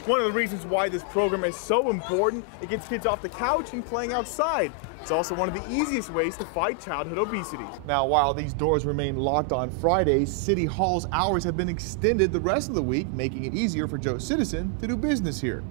It's one of the reasons why this program is so important. It gets kids off the couch and playing outside. It's also one of the easiest ways to fight childhood obesity. Now, while these doors remain locked on Fridays, City Hall's hours have been extended the rest of the week, making it easier for Joe Citizen to do business here.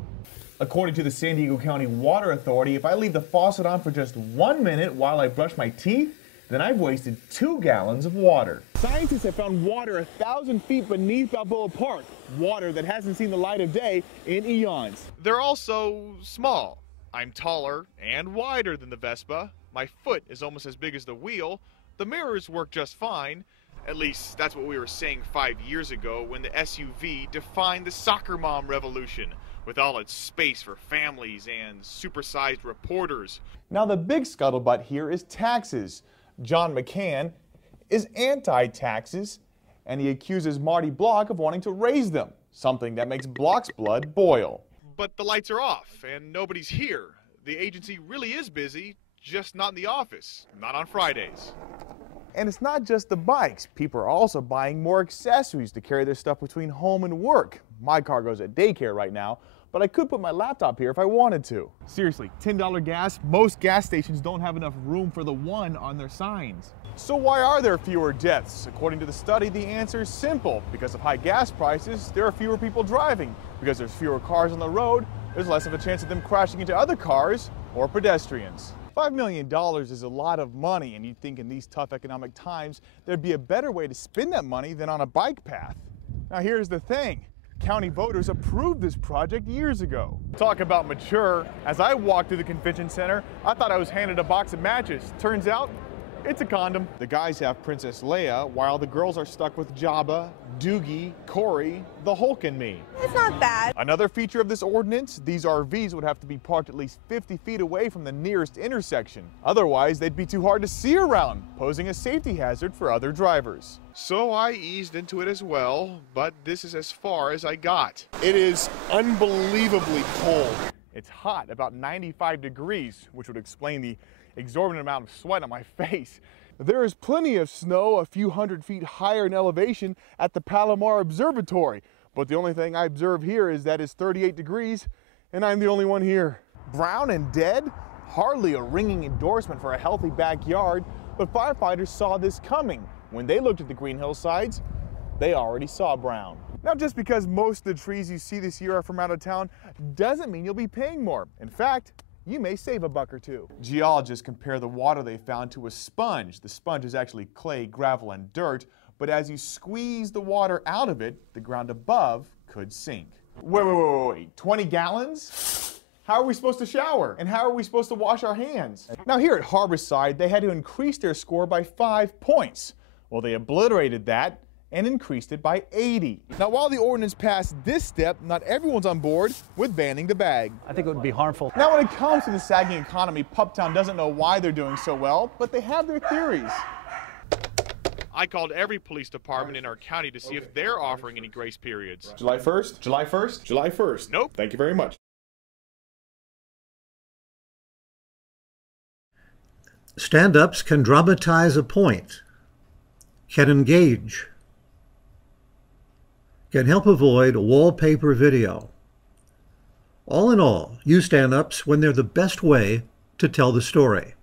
According to the San Diego County Water Authority, if I leave the faucet on for just 1 minute while I brush my teeth, then I've wasted 2 gallons of water. Scientists have found water 1,000 feet beneath Balboa Park, water that hasn't seen the light of day in eons. They're also small. I'm taller and wider than the Vespa. My foot is almost as big as the wheel. The mirrors work just fine. At least that's what we were saying 5 years ago when the SUV defined the soccer mom revolution, with all its space for families and supersized reporters. Now the big scuttlebutt here is taxes. John McCann is anti-taxes, and he accuses Marty Block of wanting to raise them, something that makes Block's blood boil. But the lights are off, and nobody's here. The agency really is busy, just not in the office, not on Fridays. And it's not just the bikes. People are also buying more accessories to carry their stuff between home and work. My car goes at daycare right now, but I could put my laptop here if I wanted to. Seriously, $10 gas, most gas stations don't have enough room for the one on their signs. So why are there fewer deaths? According to the study, the answer is simple. Because of high gas prices, there are fewer people driving. Because there's fewer cars on the road, there's less of a chance of them crashing into other cars or pedestrians. $5 million is a lot of money, and you'd think in these tough economic times, there'd be a better way to spend that money than on a bike path. Now here's the thing. County voters approved this project years ago. Talk about mature. As I walked through the convention center, I thought I was handed a box of matches. Turns out, it's a condom. The guys have Princess Leia, while the girls are stuck with Jabba, Doogie, Corey, the Hulk, and me. It's not bad. Another feature of this ordinance, these RVs would have to be parked at least 50 feet away from the nearest intersection. Otherwise, they'd be too hard to see around, posing a safety hazard for other drivers. So I eased into it as well, but this is as far as I got. It is unbelievably cold. It's hot, about 95 degrees, which would explain the exorbitant amount of sweat on my face. There is plenty of snow a few hundred feet higher in elevation at the Palomar Observatory, but the only thing I observe here is that it's 38 degrees and I'm the only one here. Brown and dead? Hardly a ringing endorsement for a healthy backyard, but firefighters saw this coming. When they looked at the green hillsides, they already saw brown. Now, just because most of the trees you see this year are from out of town doesn't mean you'll be paying more. In fact, you may save a buck or two. Geologists compare the water they found to a sponge. The sponge is actually clay, gravel, and dirt, but as you squeeze the water out of it, the ground above could sink. Wait, 20 gallons? How are we supposed to shower? And how are we supposed to wash our hands? Now here at Harborside, they had to increase their score by 5 points. Well, they obliterated that and increased it by 80. Now, while the ordinance passed this step, not everyone's on board with banning the bag. I think it would be harmful. Now, when it comes to the sagging economy, Puptown doesn't know why they're doing so well, but they have their theories. I called every police department in our county to see if they're offering any grace periods. July 1st? July 1st? July 1st. Nope. Thank you very much. Stand-ups can dramatize a point, can engage, can help avoid wallpaper video. All in all, use stand-ups when they're the best way to tell the story.